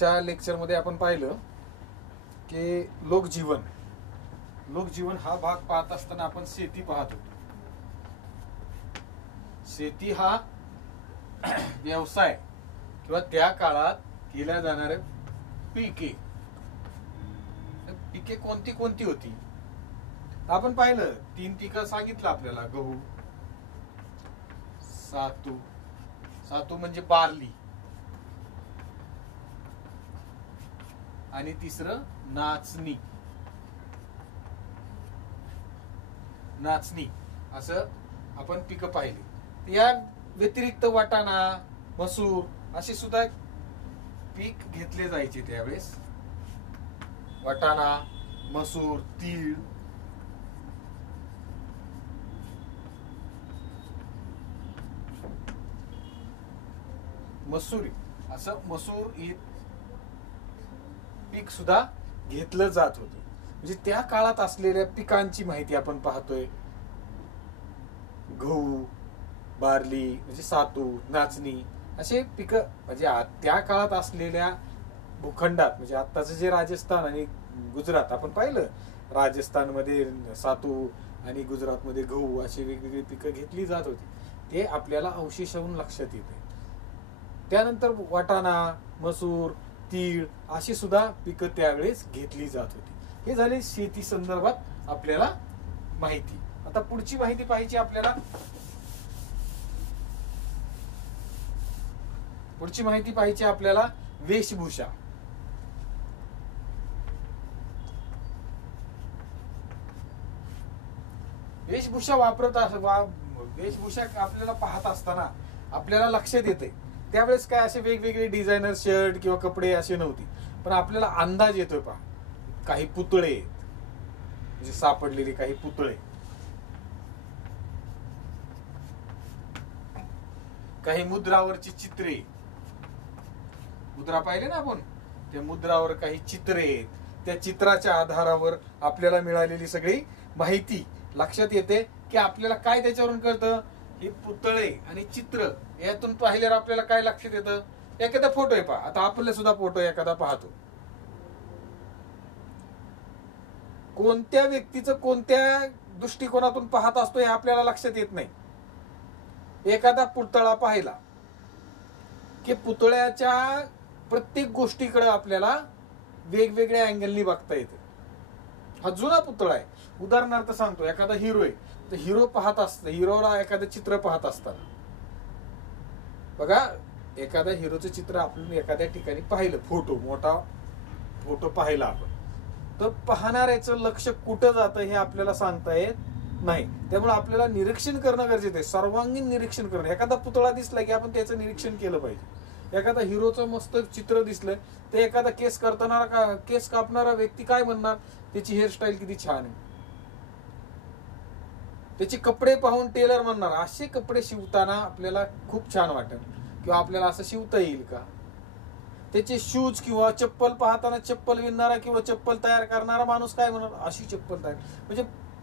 मागच्या लेक्चरमध्ये आपण पाहिलं की लोकजीवन हा भाग पाहत असताना आपण शेती पाहत होतो. शेती हा व्यवसाय किंवा त्या काळात केल्या जाणारे पिके कोणती कोणती होती. आपण पाहिलं 3 पिकं सांगितलं आपल्याला. गहू, सातू म्हणजे बार्ली, आणि तिसरं नाचणी असं आपण पिकं पाहिली. या व्यतिरिक्त वाटाणा, मसूर असे सुद्धा पीक घेतले जायचे त्यावेळेस. वाटाणा, मसूर, तीळ, मसूरी असं मसूर हे पीक सुद्धा घेतलं जात होतं. म्हणजे त्या काळात असलेल्या पिकांची माहिती आपण पाहतोय. गहू, बार्ली म्हणजे सातू, नाचणी असे पिक म्हणजे त्या काळात असलेल्या भूखंडात, म्हणजे आत्ताचं जे राजस्थान आणि गुजरात आपण पाहिलं, राजस्थानमध्ये सातू आणि गुजरातमध्ये गहू अशी वेगवेगळी पिकं घेतली जात होती. ते आपल्याला अवशेषावरून लक्षात येते. त्यानंतर वाटाणा, मसूर, तीळ अशी सुद्धा पिकं त्यावेळेस घेतली जात होती. हे झाले शेती संदर्भात आपल्याला माहिती. आता पुढची माहिती पाहिजे आपल्याला. पुढची माहिती पाहिजे आपल्याला वेशभूषा. वेशभूषा वेशभूषा आपल्याला पाहत असताना आपल्याला लक्षात येते त्यावेळेस काय असे वेगवेगळे डिझायनर शर्ट किंवा कपडे असे नव्हते, पण आपल्याला अंदाज येतोय. पहा, काही पुतळे म्हणजे सापडलेले काही पुतळे, काही मुद्रावरची चित्रे. मुद्रा पाहिले ना आपण, त्या मुद्रावर काही चित्रे आहेत. त्या चित्राच्या आधारावर आपल्याला मिळालेली सगळी माहिती लक्षात येते की आपल्याला काय त्याच्यावरून कळतं. हे पुतळे आणि चित्र यातून पाहिल्यावर आपल्याला काय लक्षात येतं. एखादा फोटो आहे पहा, आता आपल्याला सुद्धा फोटो एखादा पाहतो, कोणत्या व्यक्तीचं कोणत्या दृष्टिकोनातून पाहत असतो हे आपल्याला लक्षात येत नाही. एखादा पुतळा पाहिला की पुतळ्याच्या प्रत्येक गोष्टीकडे आपल्याला वेगवेगळ्या अँगलनी बघता येते. हा जुना पुतळा आहे. उदाहरणार्थ सांगतो, एखादा हिरो आहे तर हिरो पाहत असतो, हिरोला एखादं चित्र पाहत असताना बघा, एखाद्या हिरोचं चित्र आपण एखाद्या ठिकाणी पाहिलं, मोठा फोटो पाहिला आपण, तर पाहणाऱ्याचं लक्ष कुठं जातं हे आपल्याला सांगता येत नाही. त्यामुळे आपल्याला निरीक्षण करणं गरजेचं आहे, सर्वांगीण निरीक्षण करणं. एखादा पुतळा दिसला की आपण त्याचं निरीक्षण केलं पाहिजे. एखादा हिरोचं मस्त चित्र दिसलंय तर एखादा केस कापणारा व्यक्ती काय म्हणणार, त्याची हेअरस्टाईल किती छान आहे. त्याचे कपडे पाहून टेलर म्हणणार असे कपडे शिवताना आपल्याला खूप छान वाटेल, किंवा आपल्याला असं शिवता येईल का. त्याचे शूज किंवा चप्पल पाहताना चप्पल विणणारा किंवा चप्पल तयार करणारा माणूस काय म्हणणार, अशी चप्पल तयार. म्हणजे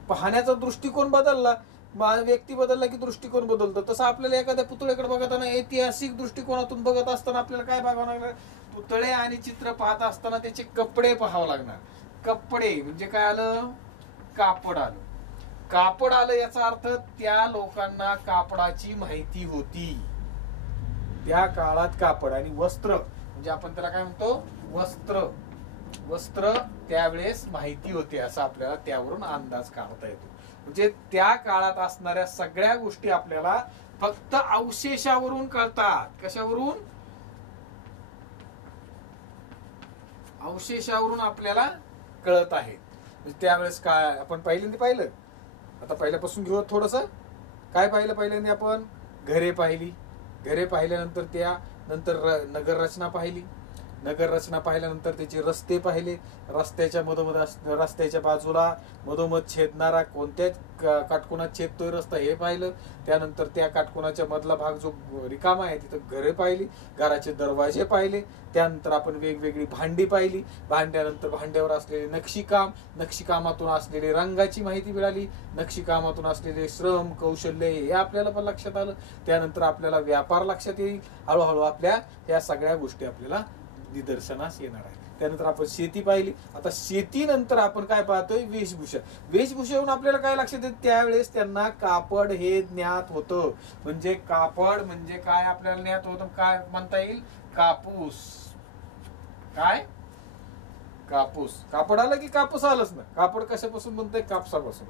पाहण्याचा दृष्टिकोन बदलला, व्यक्ती बदलला की दृष्टिकोन बदलतो. तसं आपल्याला एखाद्या पुतळ्याकडे बघताना ऐतिहासिक दृष्टिकोनातून बघत असताना आपल्याला काय बघावं लागणार, पुतळे आणि चित्र पाहत असताना त्याचे कपडे पाहावं लागणार. कपडे म्हणजे काय आलं, कापड आलं. कापड आलं याचा अर्थ त्या लोकांना कापडाची माहिती होती. त्या काळात कापड आणि वस्त्र म्हणजे आपण त्याला काय म्हणतो, वस्त्र त्यावेळेस माहिती होते असं आपल्याला त्यावरून अंदाज काढता येतो. म्हणजे त्या काळात असणाऱ्या सगळ्या गोष्टी आपल्याला फक्त अवशेषावरून कळतात. कशावरून, अवशेषावरून आपल्याला कळत आहेत. म्हणजे त्यावेळेस काय आपण पहिल्यांदा पाहिलं, आता पहिल्यापासून घेऊ थोडस. काय पाहिलं पहिल्यांदा आपण, घरे पाहिली. घरे पाहिल्यानंतर त्यानंतर नगर रचना पाहिली. नगर रचना पाहिल्यानंतर त्याचे रस्ते पाहिले. रस्त्याच्या बाजूला मधोमध छेदणारा कोणत्याच काटकोनात छेदतोय रस्ता हे पाहिलं. त्यानंतर त्या काटकोनाच्या मधला भाग जो रिकामा आहे तिथं घरे पाहिली, घराचे दरवाजे पाहिले. त्यानंतर आपण वेगवेगळी भांडी पाहिली. भांड्यानंतर भांड्यावर असलेले नक्षीकामातून असलेले रंगाची माहिती मिळाली. नक्षीकामातून असलेले श्रम कौशल्य हे आपल्याला पण लक्षात आलं. त्यानंतर आपल्याला व्यापार लक्षात येईल. हळूहळू आपल्या या सगळ्या गोष्टी आपल्याला निदर्शनास येणार आहे. त्यानंतर आपण शेती पाहिली. आता शेतीनंतर आपण काय पाहतोय? वेशभूषा. वेशभूषेवरून आपल्याला काय लक्षात येतं? त्यावेळेस त्यांना कापड हे ज्ञात होतं. म्हणजे कापड म्हणजे काय आपल्याला ज्ञात होतं? काय म्हणता येईल? कापूस. काय? कापूस. कापड आलं की कापूस आलंच ना. कापड कशापासून बनतंय? कापसापासून.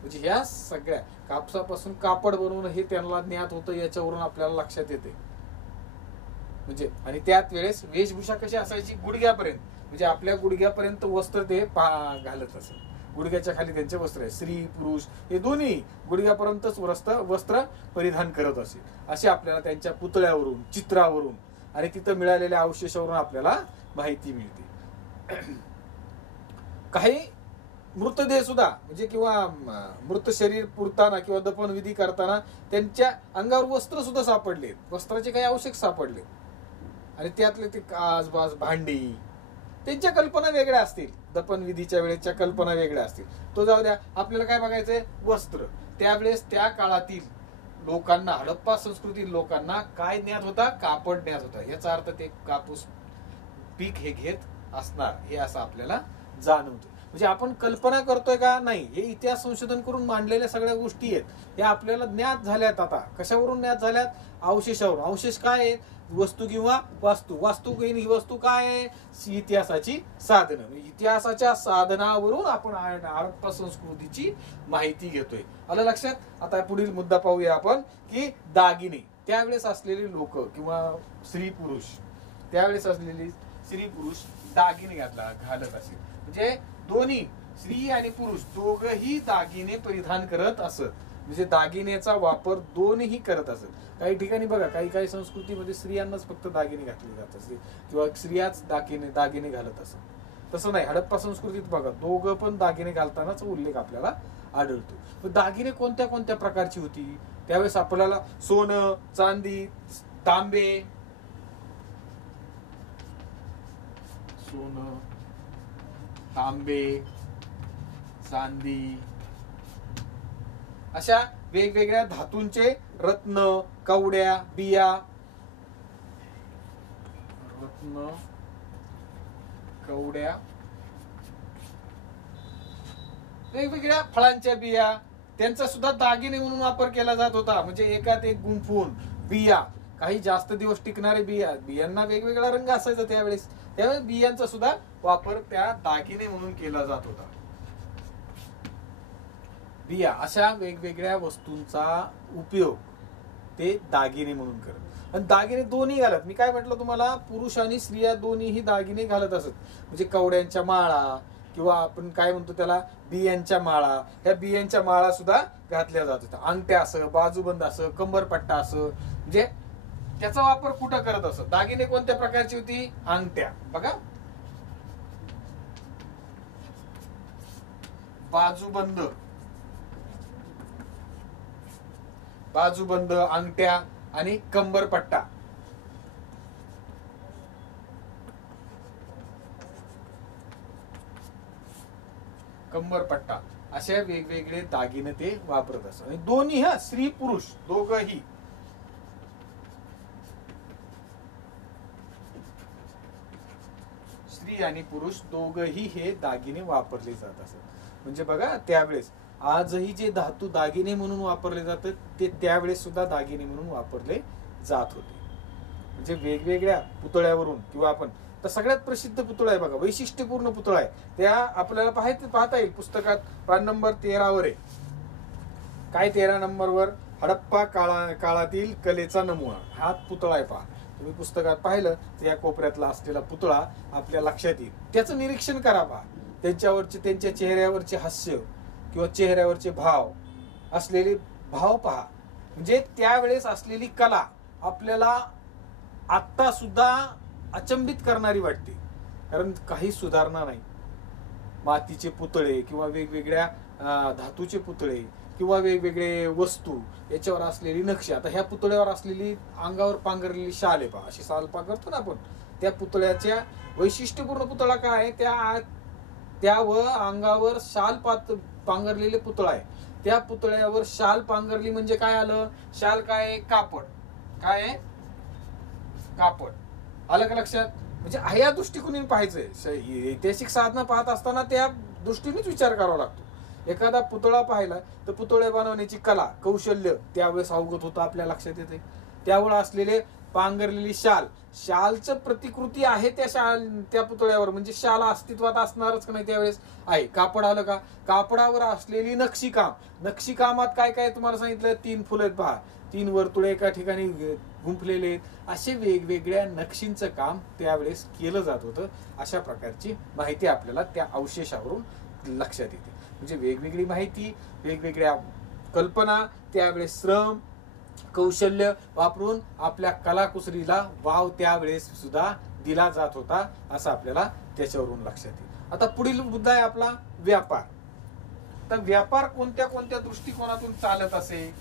म्हणजे ह्या सगळ्या कापसापासून कापड बनवणं हे त्यांना ज्ञात होतं. याच्यावरून आपल्याला लक्षात येते. म्हणजे आणि त्याच वेळेस वेशभूषा कशी असायची? गुडघ्यापर्यंत. म्हणजे आपल्या गुडघ्यापर्यंत वस्त्र ते घालत असत. गुडघ्याच्या खाली त्यांचे वस्त्र आहे. स्त्री पुरुष हे दोन्ही गुडघ्यापर्यंतच वस्त्र परिधान करत असे. असे आपल्याला त्यांच्या पुतळ्यावरून, चित्रावरून आणि तिथं मिळालेल्या अवशेषावरून आपल्याला माहिती मिळते. काही मृतदेह सुद्धा म्हणजे किंवा मृत शरीर पुरताना किंवा दफन विधी करताना त्यांच्या अंगावर वस्त्र सुद्धा सापडले. वस्त्राचे काही अवशेष सापडले आणि त्यातले ते कासबाज, भांडी, त्यांच्या कल्पना वेगळ्या असतील. दफन विधीच्या वेळेच्या कल्पना वेगळ्या असतील. तो जाऊ द्या. आपल्याला काय बघायचंय? वस्त्र. त्यावेळेस त्या काळातील लोकांना, हडप्पा संस्कृतीतील लोकांना काय ज्ञात होता? कापड ज्ञात होता. याचा अर्थ ते कापूस पीक हे घेत असणार हे असं आपल्याला जाणवतं. म्हणजे आपण कल्पना करतोय का? नाही. हे इतिहास संशोधन करून मांडलेल्या सगळ्या गोष्टी आहेत. या आपल्याला ज्ञात झाल्यात. आता कशावरून ज्ञात झाल्यात? अवशेषावरून. अवशेष काय आहेत? वस्तू किंवा वास्तू. वास्तू ही वस्तू काय आहे? इतिहासाची साधनं. इतिहासाच्या साधनावरून आपण हडप्पा संस्कृतीची माहिती घेतोय. आलं लक्षात? आता पुढील मुद्दा पाहूया आपण की दागिने. त्यावेळेस असलेले लोक किंवा स्त्री पुरुष, त्यावेळेस असलेली स्त्री पुरुष दागिने घालत असेल. म्हणजे दोन्ही स्त्री आणि पुरुष दोघही दागिने परिधान करत असत. म्हणजे दागिन्याचा वापर दोन्ही करत असत. काही ठिकाणी बघा, काही संस्कृतीमध्ये स्त्रियांनाच फक्त दागिने घातले जात असते किंवा स्त्रियाच दागिने घालत असत. तसं नाही. हडप्पा संस्कृतीत बघा दोघं पण दागिने घालतानाच उल्लेख आपल्याला आढळतो. दागिने कोणत्या कोणत्या प्रकारची होती? त्यावेळेस आपल्याला सोनं, चांदी, तांबे, सोनं, तांबे, चांदी अशा वेगवेगळ्या धातूंचे रत्न, कवड्या, बिया, रत्न, कवड्या, वेगवेगळ्या फळांच्या बिया, त्यांचा सुद्धा दागिने म्हणून वापर केला जात होता. म्हणजे एकात एक गुंफून बिया, काही जास्त दिवस टिकणारे बियांना वेगवेगळा रंग असायचा त्यावेळेस बियांचा सुद्धा वापर त्या दागिने म्हणून केला जात होता. बिया अशा वेगवेगळ्या वस्तूंचा उपयोग ते दागिने म्हणून करत. आणि दागिने दोन्ही घालत. मी काय म्हटलं तुम्हाला? पुरुष आणि स्त्रिया दोन्हीही दागिने घालत असत. म्हणजे कवड्यांच्या माळा किंवा आपण काय म्हणतो त्याला बियांच्या माळा, ह्या बियांच्या माळा सुद्धा घातल्या जात होत्या. अंगठ्या असं, बाजूबंद असं, कंबरपट्टा असं. म्हणजे त्याचा वापर कुठं करत असत? दागिने कोणत्या प्रकारची होती? अंगठ्या बघा, बाजूबंद, अंगठ्या आणि कंबरपट्टा. कंबरपट्टा अशा वेगवेगळे दागिने ते वापरत असत. आणि दोन्ही स्त्री पुरुष दोघही स्त्री आणि पुरुष दोघही हे दागिने वापरले जात असत. म्हणजे बघा त्यावेळेस आजही जे धातू दागिने म्हणून वापरले जातात ते त्यावेळेस सुद्धा दागिने म्हणून वापरले जात होते. म्हणजे वेगवेगळ्या पुतळ्यावरून किंवा आपण तर सगळ्यात प्रसिद्ध पुतळा आहे बघा, वैशिष्ट्यपूर्ण पुतळा आहे. त्या आपल्याला पाहता येईल पुस्तकात पान नंबर 13 वर आहे. काय 13 नंबरवर? हडप्पा काळातील कलेचा नमुना हा पुतळा आहे. पहा तुम्ही पुस्तकात पाहिलं तर या कोपऱ्यातला असलेला पुतळा आपल्या लक्षात येईल. त्याचं निरीक्षण करा. पहा त्यांच्या चेहऱ्यावरचे हास्य किंवा चेहऱ्यावरचे भाव असलेले भाव पहा. म्हणजे त्यावेळेस असलेली कला आपल्याला आता सुद्धा अचंबित करणारी वाटते. कारण काही सुधारणा नाही. मातीचे पुतळे किंवा वेगवेगळ्या धातूचे पुतळे किंवा वेगवेगळे वस्तू याच्यावर असलेली नक्षी. आता ह्या पुतळ्यावर असलेली अंगावर पांघरलेली शाल आहे पहा, अशी शाल पांघरतो ना आपण. त्या पुतळ्याच्या वैशिष्ट्यपूर्ण पुतळा काय आहे? त्यावर अंगावर शाल पांघरलेले पुतळा आहे. त्या पुतळ्यावर शाल पांघरली म्हणजे काय आलं? शाल काय आहे? कापड. काय आहे? कापड. आलं का लक्षात? म्हणजे ह्या दृष्टिकोनाने पाहायचंय. ऐतिहासिक साधना पाहत असताना त्या दृष्टीनेच विचार करावा लागतो. एखादा पुतळा पाहिला तर पुतळे बनवण्याची कला कौशल्य त्यावेळेस अवगत होतं, आपल्या लक्षात येते. त्यावेळेस असलेले पांघरलेली शालचं प्रतिकृती आहे त्या पुतळ्यावर, म्हणजे शाल अस्तित्वात असणारच का नाही त्यावेळेस आहे. कापड आलं का, कापडावर असलेली नक्षीकामात काय काय तुम्हाला सांगितलं, 3 फुलं आहेत पहा, 3 वर्तुळे एका ठिकाणी गुंफलेले आहेत, असे वेगवेगळ्या नक्षींचं काम त्यावेळेस केलं जात होतं. अशा प्रकारची माहिती आपल्याला त्या अवशेषावरून लक्षात येते. म्हणजे वेगवेगळी माहिती, वेगवेगळ्या कल्पना, त्यावेळेस श्रम कौशल्य वापरून आपल्या कलाकुसरीला वाव त्यावेळेस सुद्धा दिला जात होता, असं आपल्याला त्याच्यावरून लक्षात येईल. आता पुढील मुद्दा आहे आपला व्यापार. तर व्यापार कोणत्या कोणत्या दृष्टिकोनातून चालत असे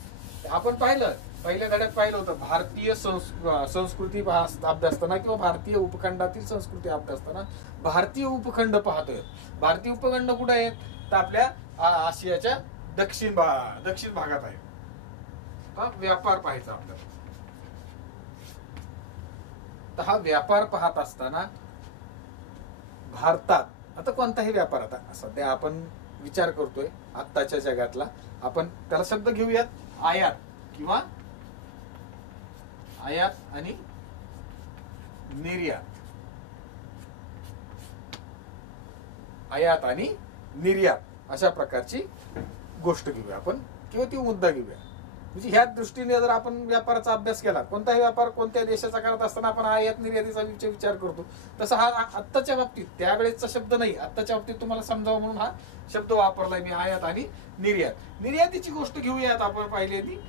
आपण पहिल्या धड्यात पाहिलं होतं. भारतीय संस्कृती अभ्यासताना किंवा भारतीय उपखंडातील संस्कृती अभ्यासताना भारतीय उपखंड पाहतोय. भारतीय उपखंड कुठे आहेत, तर आपल्या आशियाच्या दक्षिण भागात आहे. व्यापार पाहायचा आपल्याला. तर हा व्यापार पाहत असताना भारतात आता कोणताही व्यापार, आता सध्या आपण विचार करतोय आत्ताच्या जगातला, आपण त्याला शब्द घेऊयात आयात किंवा आयात आणि निर्यात. आयात आणि निर्यात अशा प्रकारची गोष्ट घेऊया आपण, किंवा ती मुद्दा घेऊया. म्हणजे ह्या दृष्टीने जर आपण व्यापाराचा अभ्यास केला, कोणताही व्यापार कोणत्या देशाचा करत असताना आपण आयात निर्यातीचा विचार करतो, तसा हा आत्ताच्या बाबतीत त्यावेळेचा शब्द नाही, आत्ताच्या बाबतीत तुम्हाला समजावं म्हणून हा शब्द वापरलाय मी, आयात आणि निर्यात. निर्यातीची गोष्ट घेऊयात आपण. पाहिली ती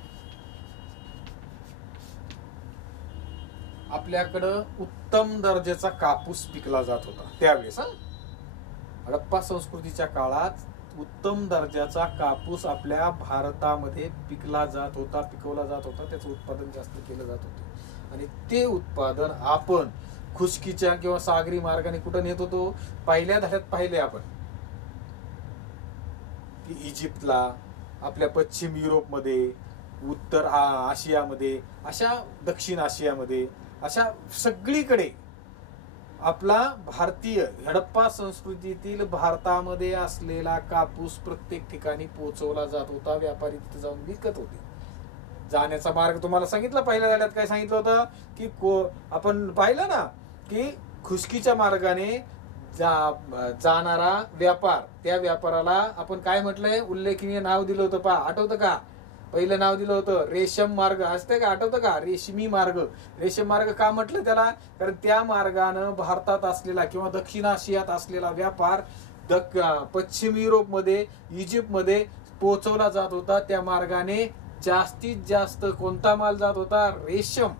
आपल्याकडं उत्तम दर्जाचा कापूस पिकला जात होता त्यावेळेस. हडप्पा संस्कृतीच्या काळात उत्तम दर्जाचा कापूस आपल्या भारतामध्ये पिकवला जात होता, त्याचं उत्पादन जास्त केलं जात होतं. आणि ते उत्पादन आपण खुशकीच्या किंवा सागरी मार्गाने कुठं नेत होतो. पहिल्या धड्यात पाहिले आपण की इजिप्तला, आपल्या पश्चिम युरोपमध्ये, उत्तर आशियामध्ये, अशा दक्षिण आशियामध्ये, अशा सगळीकडे आपला भारतीय हडप्पा संस्कृतीतील भारतामध्ये असलेला कापूस प्रत्येक ठिकाणी पोहोचवला जात होता. व्यापारी तिथे जाऊन विकत होते. जाण्याचा मार्ग तुम्हाला सांगितलं पहिल्या धड्यात, काय सांगितलं होतं की आपण पाहिलं ना की खुशकीच्या मार्गाने जाणारा व्यापार, त्या व्यापाराला आपण काय म्हटलंय, उल्लेखनीय नाव दिलं होतं पहा, आठवतं का? पहिलं नाव दिलं होतं रेशम मार्ग. असते का, आठवतं का? रेशमी मार्ग. रेशम मार्ग का म्हटलं त्याला, कारण त्या मार्गानं भारतात असलेला किंवा दक्षिण आशियात असलेला व्यापार पश्चिम युरोपमध्ये, इजिप्तमध्ये पोहोचवला जात होता. त्या मार्गाने जास्तीत जास्त कोणता माल जात होता? रेशम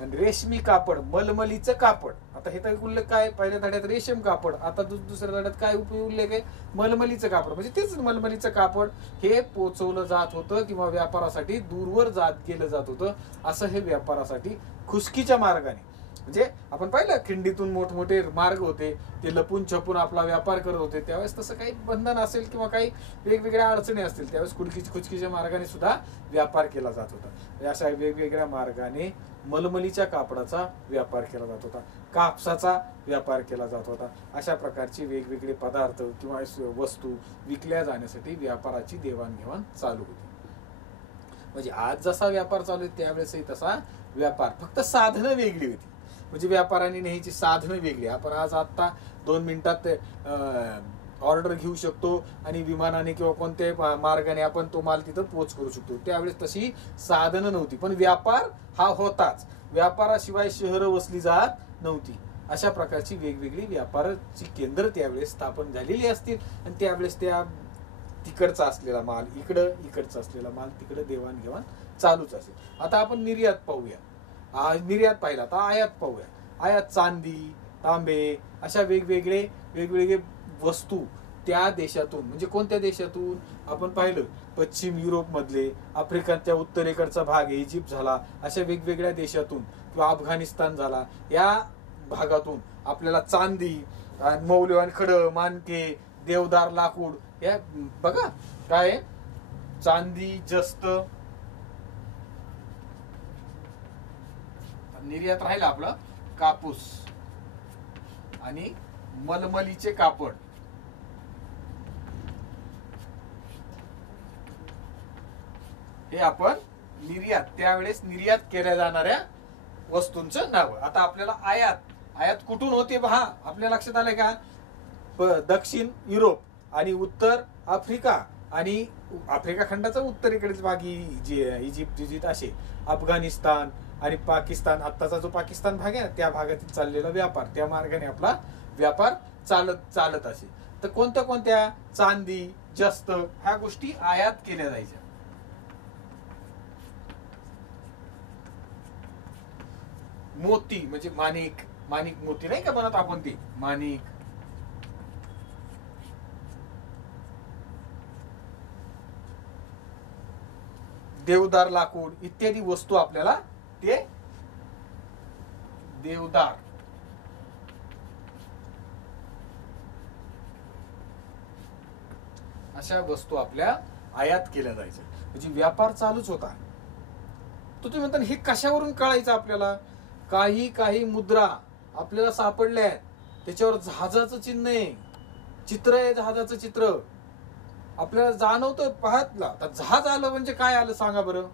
आणि रेशमी कापड, मलमलीचं कापड. आता हे तर उल्लेख काय, पहिल्या धड्यात रेशम कापड, आता दुसऱ्या धड्यात काय उल्लेख आहे? मलमलीचं कापड. म्हणजे तेच मलमलीचं कापड हे पोचवलं जात होतं किंवा व्यापारासाठी दूरवर गेलं जात होतं. असं हे व्यापारासाठी खुशकीच्या मार्गाने, म्हणजे आपण पाहिलं खिंडीतून मोठमोठे मार्ग होते, ते लपून छपून आपला व्यापार करत होते. त्यावेळेस तसं काही बंधन असेल किंवा काही वेगवेगळ्या अडचणी असतील, त्यावेळेस खुशकीच्या मार्गाने सुद्धा व्यापार केला जात होता. अशा वेगवेगळ्या मार्गाने मलमलीच्या कापडाचा व्यापार केला जात होता, कापसाचा व्यापार केला जात होता. अशा प्रकारचे वेगवेगळे पदार्थ किंवा वस्तू विकल्या जाण्यासाठी व्यापाराची देवाणघेवाण चालू होती. म्हणजे आज जसा व्यापार चालू आहे त्यावेळेसही तसा व्यापार, फक्त साधनं वेगळी होती. म्हणजे व्यापाराने न्यायची साधनं वेगळी. आपण आज आता 2 मिनिटात ऑर्डर घेऊ शकतो आणि विमानाने किंवा कोणत्याही मार्गाने आपण तो माल तिथं पोच करू शकतो. त्यावेळेस तशी साधनं नव्हती, पण व्यापार हा होताच. व्यापाराशिवाय शहरं वसली जात नव्हती. अशा प्रकारची वेगवेगळी व्यापाराची केंद्र त्यावेळेस स्थापन झालेली असतील आणि त्यावेळेस त्या तिकडचा असलेला माल इकडं, इकडचा असलेला माल तिकडं देवाणघेवाण चालूच असेल. आता आपण निर्यात पाहूया. निर्यात पाहिला, आता आयात पाहूया. आयात चांदी, तांबे, अशा वेगवेगळे वस्तू त्या देशातून, म्हणजे कोणत्या देशातून आपण पाहिलं, पश्चिम युरोप मधले, आफ्रिकेच्या उत्तरेकडचा भाग इजिप्त झाला, अशा वेगवेगळ्या देशातून किंवा अफगाणिस्तान झाला, या भागातून आपल्याला चांदी, मौल्यवान खडं, मानके, देवदार लाकूड, या बघा काय चांदी, जस्त. निर्यात राहिला आपला कापूस. आणि मलमलीचे कापड. हे आपण निर्यात, त्यावेळेस निर्यात केल्या जाणाऱ्या वस्तूंचं नाव. आता आपल्याला आयात कुठून होते पहा, आपल्या लक्षात आलंय का? दक्षिण युरोप आणि उत्तर आफ्रिका आणि आफ्रिका खंडाचा उत्तरेकडील भाग इजिप्त असे, अफगाणिस्तान आणि पाकिस्तान, आत्ताचा जो पाकिस्तान भाग आहे त्या भागातील चाललेला व्यापार, त्या मार्गाने आपला व्यापार चालत असे. तर कोणत्या चांदी, जस्त ह्या गोष्टी आयात केल्या जायच्या. मोती म्हणजे माणिक मोती नाही का म्हणत आपण, ते माणिक, देवदार लाकूड इत्यादी वस्तू आपल्याला ते देवदार अशा वस्तू आपल्या आयात केल्या जायच्या. म्हणजे व्यापार चालूच होता. तर तुम्ही म्हणता हे कशावरून कळायचं आपल्याला? काही मुद्रा आपल्याला सापडल्या आहेत, त्याच्यावर जहाजाचं चिन्ह आहे, चित्र आहे, जहाजाचं चित्र आपल्याला जाणवतं पाहतला. आता जहाज आलं म्हणजे काय आलं सांगा बरं?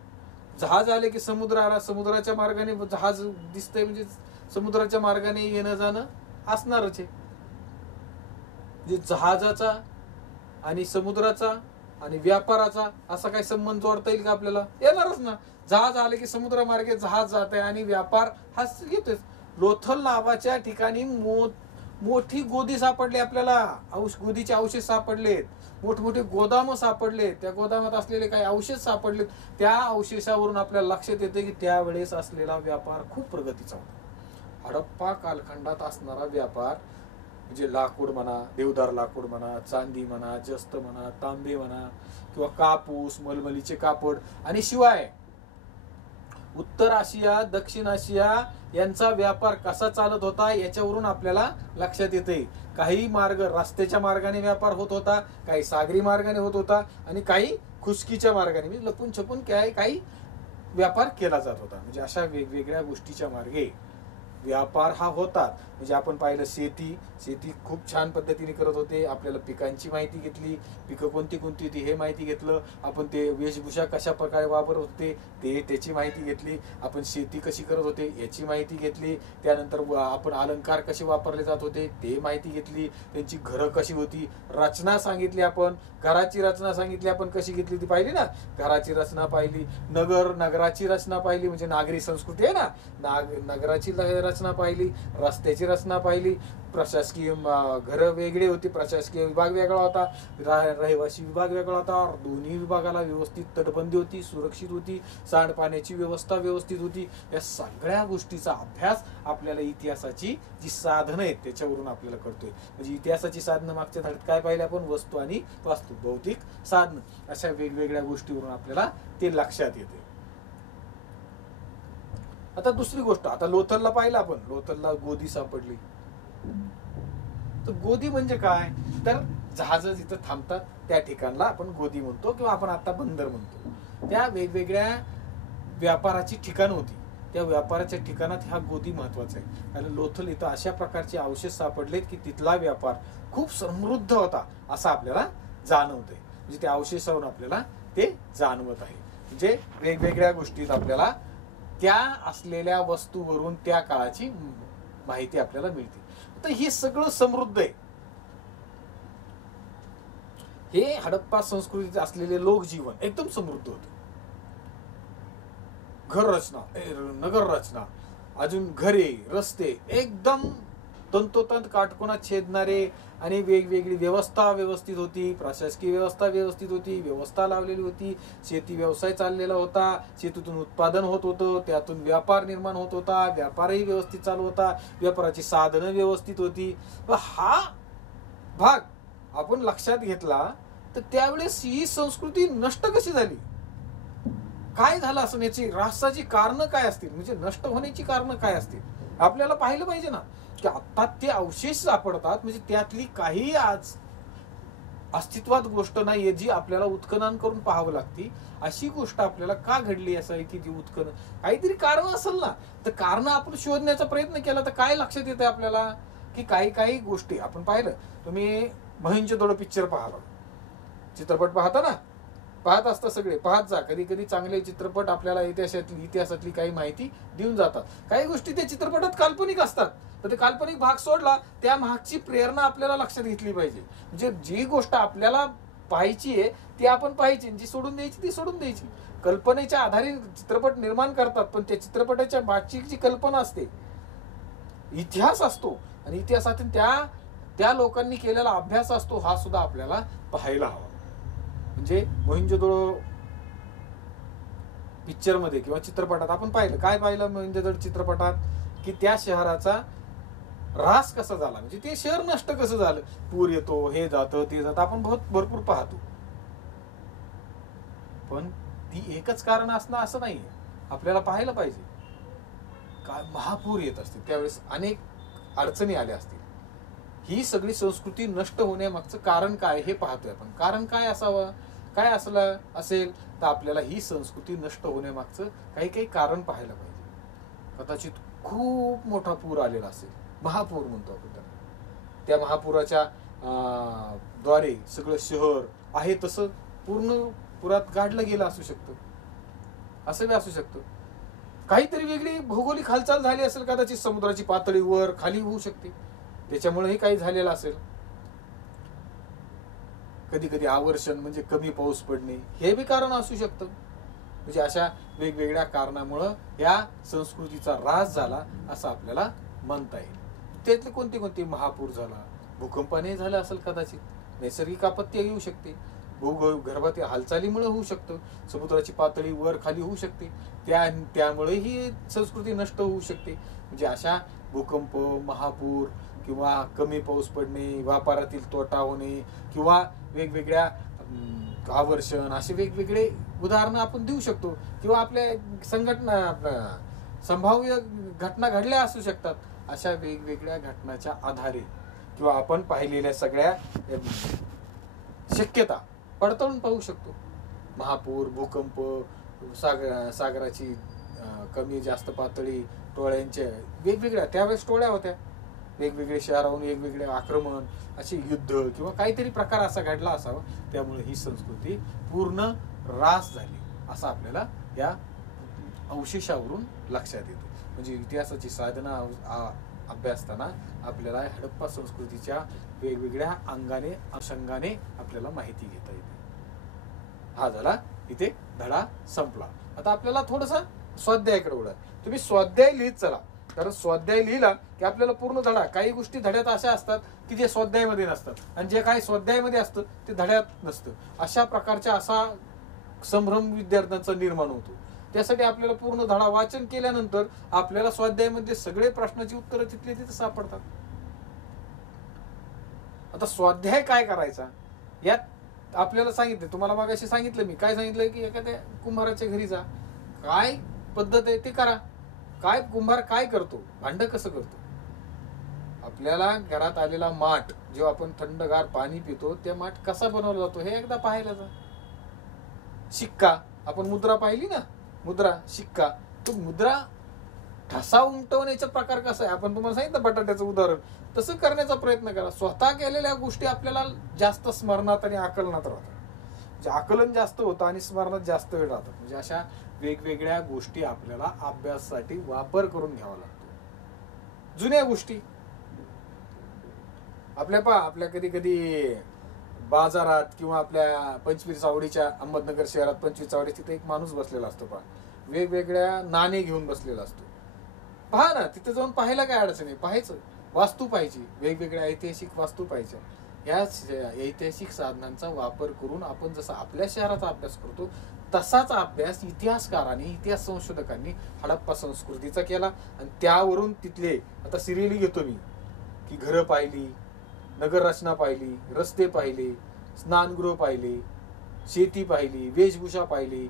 जहाज आले की समुद्र आला, समुद्राच्या मार्गाने जहाज दिसतंय म्हणजे समुद्राच्या मार्गाने येणं जाणं असणारच आहे. म्हणजे जहाजाचा आणि समुद्राचा आणि व्यापाराचा असा काही संबंध जोडता येईल का आपल्याला? येणारच ना. जहाज आले की समुद्र मार्गे जहाज जात आहे आणि व्यापार हा येतोय. लोथल नावाच्या ठिकाणी मोठी गोदी सापडली आपल्याला, गोदीचे अवशेष सापडलेत, मोठमोठे गोदाम सापडलेत, त्या गोदामात असलेले काही अवशेष सापडलेत. त्या अवशेषावरून आपल्याला लक्षात येते की त्यावेळेस असलेला व्यापार खूप प्रगतीचा होता. हडप्पा कालखंडात असणारा व्यापार म्हणजे लाकूड म्हणा, देवदार लाकूड म्हणा, चांदी म्हणा, जस्त म्हणा, तांबे म्हणा किंवा कापूस, मलमलीचे कापड आणि शिवाय उत्तर आशिया, दक्षिण आशिया यांचा व्यापार कसा चालत होता याच्यावरून आपल्याला लक्षात येते. काही मार्ग रस्त्याच्या मार्गाने व्यापार होत होता, काही सागरी मार्गाने होत होता आणि काही खुसकीच्या मार्गाने म्हणजे लपून छपून काही व्यापार केला जात होता. म्हणजे अशा वेगवेगळ्या गोष्टीच्या मार्गे व्यापार हा होता. म्हणजे आपण पाहिलं शेती खूप छान पद्धतीने करत होते. आपल्याला पिकांची माहिती घेतली, पिकं कोणती होती हे माहिती घेतलं आपण. ते वेशभूषा कशा प्रकारे वापरत होते त्याची माहिती घेतली आपण. शेती कशी करत होते याची माहिती घेतली. त्यानंतर आपण अलंकार कसे वापरले जात होते ते माहिती घेतली. त्यांची घरं कशी होती, रचना सांगितली आपण. घराची रचना सांगितली आपण, कशी घेतली ती पाहिली ना. घराची रचना पाहिली, नगराची रचना पाहिली म्हणजे नागरी संस्कृती आहे ना, नगराची रचना पाहिली, रस्त्याची रचना पाहिली. प्रशासकीय घरं वेगळी होती, प्रशासकीय विभाग वेगळा होता, रहिवासी विभाग वेगळा होता. दोन्ही विभागाला व्यवस्थित तटबंदी होती, सुरक्षित होती, सांडपाण्याची व्यवस्था व्यवस्थित होती. या सगळ्या गोष्टीचा अभ्यास आपल्याला इतिहासाची जी साधनं आहेत त्याच्यावरून आपल्याला करतोय. म्हणजे इतिहासाची साधनं मागच्या धड्यात काय पाहिले आपण? वस्तू आणि वास्तू, भौतिक साधनं, अशा वेगवेगळ्या गोष्टीवरून आपल्याला ते लक्षात येते. आता दुसरी गोष्ट, आता लोथलला पाहिलं आपण, लोथलला गोदी सापडली. तर गोदी म्हणजे काय? तर जहाज जिथं थांबतात त्या ठिकाणला आपण गोदी म्हणतो किंवा आपण आता बंदर म्हणतो. त्या वेगवेगळ्या व्यापाराची ठिकाणं होती, त्या व्यापाराच्या ठिकाणात ह्या गोदी महत्वाचा आहे. कारण लोथल इथं अशा प्रकारचे अवशेष सापडलेत की तिथला व्यापार खूप समृद्ध होता असं आपल्याला जाणवतंय. म्हणजे त्या अवशेषावरून आपल्याला ते जाणवत आहे. म्हणजे वेगवेगळ्या गोष्टीत आपल्याला त्या असलेल्या वस्तूवरून त्या काळाची माहिती आपल्याला मिळते. तर हे सगळं समृद्ध आहे. हे हडप्पा संस्कृतीत असलेले लोकजीवन एकदम समृद्ध होते. घर रचना, नगर रचना, अजून घरे, रस्ते एकदम तंतोतंत काटकोनात छेदणारे आणि वेगवेगळी व्यवस्था व्यवस्थित होती. प्रशासकीय व्यवस्था व्यवस्थित होती, व्यवस्था लावलेली होती. शेती व्यवसाय चाललेला होता, शेतीतून उत्पादन होत होतं, त्यातून व्यापार निर्माण होत होता, व्यापारही व्यवस्थित चालू होता, व्यापाराची साधनं व्यवस्थित होती. हा भाग आपण लक्षात घेतला तर त्यावेळेस ही संस्कृती नष्ट कशी झाली, काय झालं असं, याची रासाची कारणं काय असतील, म्हणजे नष्ट होण्याची कारणं काय असतील आपल्याला पाहिलं पाहिजे ना. की आता ते अवशेष सापडतात म्हणजे त्यातली काही आज अस्तित्वात गोष्ट नाहीये जी आपल्याला उत्खनन करून पाहावं लागते. अशी गोष्ट आपल्याला का घडली असं आहे की ती काहीतरी कारण असेल ना. तर कारण आपण शोधण्याचा प्रयत्न केला तर काय लक्षात येते आपल्याला की काही काही गोष्टी आपण पाहिलं. तुम्ही मोहेंजोदडो पिक्चर पाहावा, चित्रपट पाहता ना, पाहत असता सगळे, पाहत जा. कधी कधी चांगले चित्रपट आपल्याला इतिहासातली काही माहिती देऊन जातात. काही गोष्टी त्या चित्रपटात काल्पनिक असतात, तर ते काल्पनिक भाग सोडला, त्या मागची प्रेरणा आपल्याला लक्षात घेतली पाहिजे. म्हणजे जी गोष्ट आपल्याला पाहायची आहे ती आपण पाहायची, जी सोडून द्यायची ती सोडून द्यायची. कल्पनेच्या आधारे चित्रपट निर्माण करतात, पण त्या चित्रपटाच्या मागची जी कल्पना असते, इतिहास असतो, आणि इतिहासातून त्या लोकांनी केलेला अभ्यास असतो, हा सुद्धा आपल्याला पाहायला हवा. म्हणजे मोहेंजोदडो पिक्चर मध्ये किंवा चित्रपटात आपण पाहिलं, काय पाहिलं मोहेंजोदडो चित्रपटात, की त्या शहराचा ऱ्हास कसा झाला, म्हणजे ते शहर नष्ट कसं झालं. पूर येतो, हे जातं ते जातं, आपण भरपूर पाहतो. पण ती एकच कारण असणं असं नाही, आपल्याला पाहायला पाहिजे. काय महापूर येत असते त्यावेळेस अनेक अडचणी आल्या असतील. ही सगळी संस्कृती नष्ट होण्यामागचं कारण काय हे पाहतोय आपण. कारण काय असावं, काय असलं असेल तर आपल्याला ही संस्कृती नष्ट होण्यामागचं काही काही कारण पाहायला पाहिजे. कदाचित खूप मोठा पूर आलेला असेल, महापूर म्हणतो आपण त्याला. त्या महापुराच्या द्वारे सगळं शहर आहे तसं पूर्ण पुरात गाडलं गेलं असू शकतं, असं बी असू शकतं. काहीतरी वेगळी भौगोलिक हालचाल झाली असेल, कदाचित समुद्राची पातळी वर खाली होऊ शकते, त्याच्यामुळेही काही झालेलं असेल. कधी कधी आवर्षण म्हणजे कमी पाऊस पडणे, हे बी कारण असू शकतं. म्हणजे अशा वेगवेगळ्या कारणामुळं या संस्कृतीचा ऱ्हास झाला असं आपल्याला म्हणता येईल. त्यातले कोणते कोणते, महापूर झाला, भूकंपाने झालं असेल, कदाचित नैसर्गिक आपत्ती येऊ शकते, गर्भातील हालचालीमुळे होऊ शकतं, समुद्राची पातळी वर खाली होऊ शकते, त्यामुळे ही संस्कृती नष्ट होऊ शकते. म्हणजे अशा भूकंप, महापूर किंवा कमी पाऊस पडणे, व्यापारातील तोटा होणे, किंवा वेगवेगळ्या आवर्षण, असे वेगवेगळे उदाहरणं आपण देऊ शकतो. किंवा आपल्या संभाव्य घटना घडल्या असू शकतात. अशा वेगवेगळ्या घटनाच्या आधारे किंवा आपण पाहिलेल्या सगळ्या शक्यता पडताळून पाहू शकतो. महापूर, भूकंप, सागराची कमी जास्त पातळी, टोळ्यांच्या वेगवेगळ्या, त्यावेळेस टोळ्या होत्या, वेगवेगळे शहराहून वेगवेगळे आक्रमण, असे युद्ध किंवा काहीतरी प्रकार असा घडला असावा, त्यामुळे ही संस्कृती पूर्ण ऱ्हास झाली असं आपल्याला या अवशेषावरून लक्षात येतं. म्हणजे इतिहासाची साधना अभ्यासताना आपल्याला हडप्पा संस्कृतीच्या वेगवेगळ्या अंगाने आपल्याला माहिती घेता येते. हा झाला इथे धडा संपला. आता आपल्याला थोडस स्वाध्यायाकडे वळा. तुम्ही स्वाध्याय लिहित चला, कारण स्वाध्याय लिहिला की आपल्याला पूर्ण धडा, काही गोष्टी धड्यात अशा असतात की जे स्वाध्यायामध्ये नसतात, आणि जे काही स्वाध्यायामध्ये असतं ते धड्यात नसतं. अशा प्रकारचा असा संभ्रम विद्यार्थ्यांचा निर्माण होतो. त्यासाठी आपल्याला पूर्ण धडा वाचन केल्यानंतर आपल्याला स्वाध्यायामध्ये सगळे प्रश्नाची उत्तरं तिथले तिथे सापडतात. आता स्वाध्याय काय करायचा, यात आपल्याला सांगितलं, तुम्हाला मागाशी सांगितलं मी, काय सांगितलं की एखाद्या कुंभाराच्या घरी जा, काय पद्धत आहे ते करा. काय कुंभार काय करतो, भांड कसं करतो, आपल्याला घरात आलेला माठ, जेव्हा आपण थंडगार पाणी पितो, ते माठ कसा बनवला जातो हे एकदा पाहायला जा. शिक्का, आपण मुद्रा पाहिली ना, मुद्रा, शिक्का, तो मुद्रा ठसा उमटवण्याचा प्रकार कसा आहे, आपण तुम्हाला सांगितलं बटाट्याचं उदाहरण, तसं करण्याचा प्रयत्न करा. स्वतः केलेल्या गोष्टी आपल्याला जास्त स्मरणात आणि आकलनात राहतात. म्हणजे आकलन जास्त होतं आणि स्मरणात जास्त वेळ राहतात. म्हणजे अशा वेगवेगळ्या गोष्टी आपल्याला अभ्यासासाठी वापर करून घ्यावा लागतो. जुन्या गोष्टी आपल्या कधी कधी बाजारात किंवा आपल्या 25 चावडीच्या, अहमदनगर शहरात 25 चावडी, तिथे एक माणूस बसलेला असतो, पहा, वेगवेगळ्या नाणे घेऊन बसलेला असतो. पहा ना, तिथे जाऊन पाहायला काय अडचण आहे, पाहायचं, वास्तू पाहिजे, वेगवेगळ्या ऐतिहासिक वास्तू पाहिजे. या ऐतिहासिक साधनांचा वापर करून आपण जसा आपल्या शहराचा अभ्यास करतो, तसाच अभ्यास इतिहासकारांनी, इतिहास संशोधकांनी हडप्पा संस्कृतीचा केला. आणि त्यावरून तिथले, आता सिरियली घेतो मी, की घरं पाहिली, नगर रचना पाहिली, रस्ते पाहिले, स्नानगृह पाहिले, शेती पाहिली, वेशभूषा पाहिली,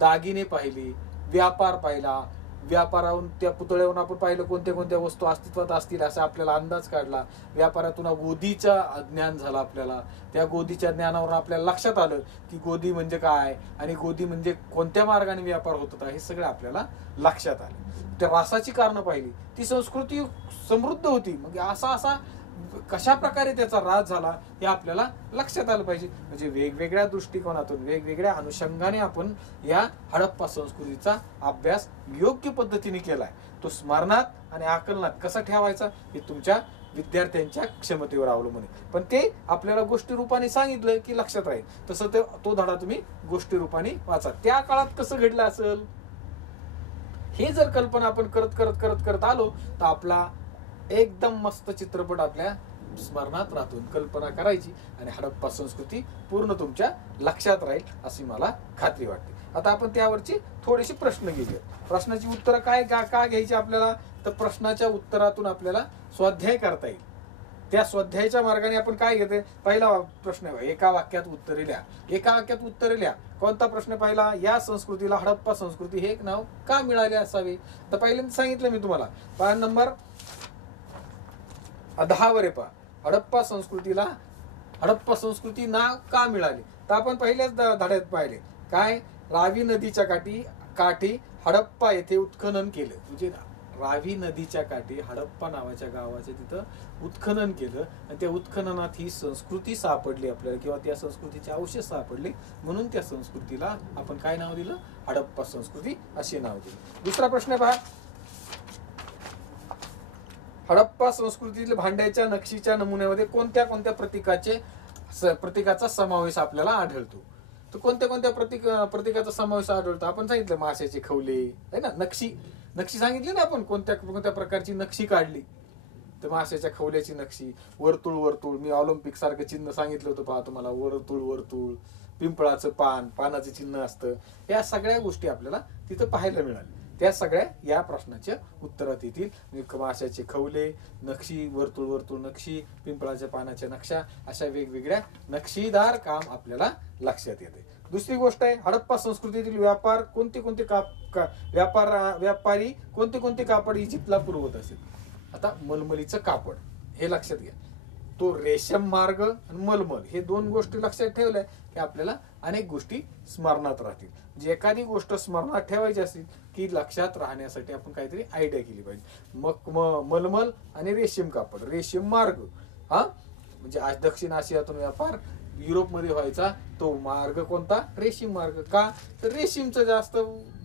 दागिने पाहिले, व्यापार पाहिला, व्यापाराहून त्या पुतळ्यावरून आपण पाहिलं कोणत्या कोणत्या वस्तू अस्तित्वात असतील असा आपल्याला अंदाज काढला. व्यापारातून गोदीचा ज्ञान झाला आपल्याला. त्या गोदीच्या ज्ञानावरून आपल्याला लक्षात आलं की गोदी म्हणजे काय आणि गोदी म्हणजे कोणत्या मार्गाने व्यापार होत होता हे सगळं आपल्याला लक्षात आलं. त्या रासाची कारणं पाहिली, ती संस्कृती समृद्ध होती. मग असा कशा प्रकारे त्याचा राज झाला हे आपल्याला लक्षात आलं पाहिजे. म्हणजे वेगवेगळ्या दृष्टिकोनातून वेगवेगळ्या अनुषंगाने आपण या हडप्पा संस्कृतीचा अभ्यास योग्य पद्धतीने केलाय. तो स्मरणात आणि आकलनात कसा ठेवायचा हे तुमच्या विद्यार्थ्यांच्या क्षमतेवर अवलंबून आहे. पण ते आपल्याला गोष्टी रूपाने सांगितलं की लक्षात राहील. तसं तो धडा तुम्ही गोष्टी रूपाने वाचा. त्या काळात कसं घडलं असेल हे जर कल्पना आपण करत आलो तर आपला एकदम मस्त चित्रपट आपल्या स्मरणात राहतो. कल्पना करायची आणि हडप्पा संस्कृती पूर्ण तुमच्या लक्षात राहील अशी मला खात्री वाटते. आता आपण त्यावरची थोडेसे प्रश्न घेऊया. प्रश्नाची उत्तरं काय का घ्यायची आपल्याला, तर प्रश्नाच्या उत्तरातून आपल्याला स्वाध्याय करता येईल. त्या स्वाध्यायाच्या मार्गाने आपण काय घेते, पहिला प्रश्न एका वाक्यात उत्तरे लिहा. एका वाक्यात उत्तरे लिहा. कोणता प्रश्न पाहिला, या संस्कृतीला हडप्पा संस्कृती हे एक नाव का मिळाले असावे. तर पहिल्यांदा सांगितलं मी तुम्हाला, पान नंबर 10 वर पहा. हडप्पा हडप्पा संस्कृती नाव का मिळाले. तर आपण पहिल्याच धड्यात पाहिले काय, रावी नदीच्या काठी हडप्पा येथे उत्खनन केलं. म्हणजे रावी नदीच्या काठी हडप्पा नावाच्या गावाच्या तिथं उत्खनन केलं आणि त्या उत्खननात ही संस्कृती सापडली आपल्याला किंवा त्या संस्कृतीचे अवशेष सापडले, म्हणून त्या संस्कृतीला आपण काय नाव दिलं, हडप्पा संस्कृती असे नाव दिलं. दुसरा प्रश्न पहा, हडप्पा संस्कृतीतील भांड्याच्या नक्षीच्या नमुन्यामध्ये कोणत्या कोणत्या प्रतीकाचा समावेश आपल्याला आढळतो. तर कोणत्या कोणत्या प्रतीकाचा समावेश आढळतो आपण सांगितलं, माशाचे खवले आहे ना, नक्षी सांगितली ना आपण, कोणत्या कोणत्या प्रकारची नक्षी काढली. तर माशाच्या खवल्याची नक्षी, वर्तुळ मी ऑलिम्पिक सारखं चिन्ह सांगितलं होतं पहा तुम्हाला, वर्तुळ, पिंपळाचं पानाचं चिन्ह असतं. या सगळ्या गोष्टी आपल्याला तिथं पाहायला मिळाल्या. त्या सगळ्या या प्रश्नाच्या उत्तरात येतील. माशाचे खवले, नक्षी, वर्तुळ नक्षी, पिंपळाच्या पानाच्या नक्षा, अशा वेगवेगळ्या नक्षीदार काम आपल्याला लक्षात येते. दुसरी गोष्ट आहे, हडप्पा संस्कृतीतील व्यापार कोणते व्यापारी कोणते कापड इजिप्तला पुरवत असेल. आता मलमलीचं कापड हे लक्षात घ्या. तो रेशम मार्ग आणि मलमल हे दोन गोष्टी लक्षात ठेवल्या की आपल्याला अनेक गोष्टी स्मरणात राहतील. म्हणजे एखादी गोष्ट स्मरणात ठेवायची असेल की लक्षात राहण्यासाठी आपण काहीतरी आयडिया केली पाहिजे. मग मलमल आणि रेशीम कापड, रेशीम मार्ग, म्हणजे आज दक्षिण आशियातून व्यापार युरोपमध्ये व्हायचा, तो मार्ग कोणता, रेशीम मार्ग. का तर रेशीमचं जास्त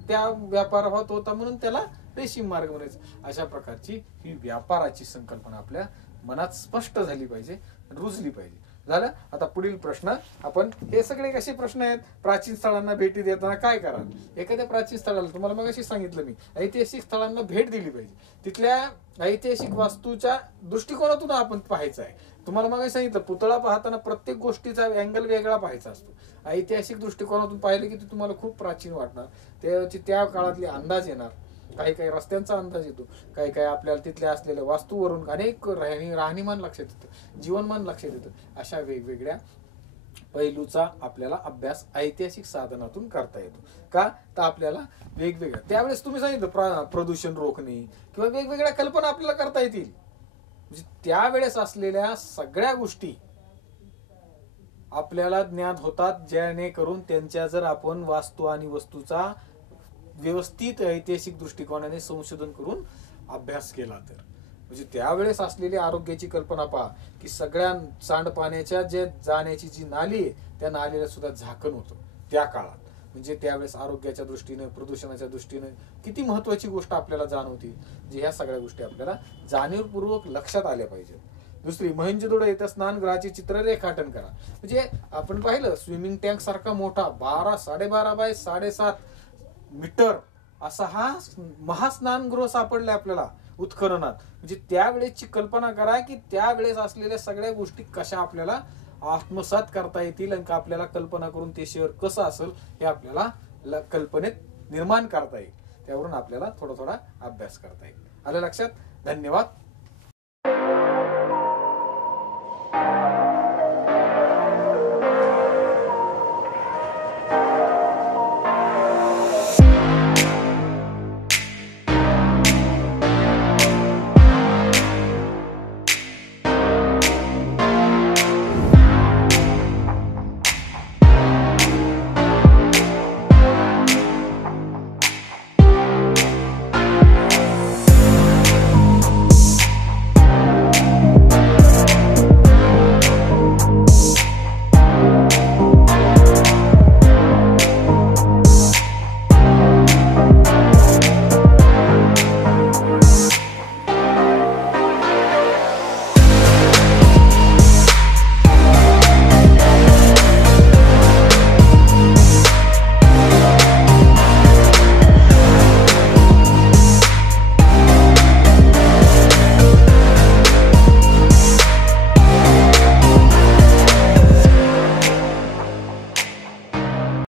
त्या व्यापार होत होता म्हणून त्याला रेशीम मार्ग म्हणायचं. अशा प्रकारची ही व्यापाराची संकल्पना आपल्या मनात स्पष्ट झाली पाहिजे, रुजली पाहिजे. झालं. आता पुढील प्रश्न, आपण हे सगळे कसे प्रश्न आहेत, प्राचीन स्थळांना भेटी देताना काय कराल. एखाद्या प्राचीन स्थळाला, तुम्हाला मगाशी सांगितलं मी, ऐतिहासिक स्थळांना भेट दिली पाहिजे. तिथल्या ऐतिहासिक वास्तूच्या दृष्टिकोनातून आपण पाहायचं आहे. तुम्हाला मगाशी सांगितलं, पुतळा पाहताना प्रत्येक गोष्टीचा अँगल वेगळा पाहायचा असतो. ऐतिहासिक दृष्टिकोनातून पाहिलं की ते तुम्हाला खूप प्राचीन वाटणार, त्या काळातले अंदाज येणार, काही रस्त्यांचा अंदाज येतो, काही आपल्याला तिथल्या असलेल्या वास्तूवरून अनेक राहणीमान लक्षात येतं, जीवनमान लक्षात येतं. अशा वेगवेगळ्या पैलूचा आपल्याला अभ्यास ऐतिहासिक साधनातून करता येतो. का तर आपल्याला वेगवेगळ्या त्यावेळेस तुम्ही सांगितलं प्रदूषण रोखणे किंवा वेगवेगळ्या कल्पना आपल्याला करता येतील. म्हणजे त्यावेळेस असलेल्या सगळ्या गोष्टी आपल्याला ज्ञात होतात, जेणेकरून त्यांच्या जर आपण वास्तू आणि वस्तूचा व्यवस्थित ऐतिहासिक दृष्टिकोनाने संशोधन करून अभ्यास केला तर, म्हणजे त्यावेळेस असलेली आरोग्याची कल्पना पहा की सगळ्या सांडपाण्याच्या जे जाण्याची जी नाली आहे त्या नालीला सुद्धा झाकण होतं त्या काळात. म्हणजे त्यावेळेस आरोग्याच्या दृष्टीने, प्रदूषणाच्या दृष्टीने किती महत्वाची गोष्ट आपल्याला जाणवती. म्हणजे ह्या सगळ्या गोष्टी आपल्याला जाणीवपूर्वक लक्षात आल्या पाहिजेत. दुसरी, मोहेंजोदडो येथे स्नानगृहाचे चित्र रेखाटन करा. म्हणजे आपण पाहिलं स्विमिंग टँक सारखा मोठा 12.5 बाय 7.5 मीटर असा हा महास्नानगृह सापडलाय आपल्याला उत्खननात. म्हणजे त्यावेळेसची कल्पना करा की त्यावेळेस असलेल्या सगळ्या गोष्टी कशा आपल्याला आत्मसात करता येतील आणि का आपल्याला कल्पना करून ते शहर कसं असेल हे आपल्याला कल्पनेत निर्माण करता येईल. त्यावरून आपल्याला थोडा अभ्यास करता येईल. आलं लक्षात. धन्यवाद.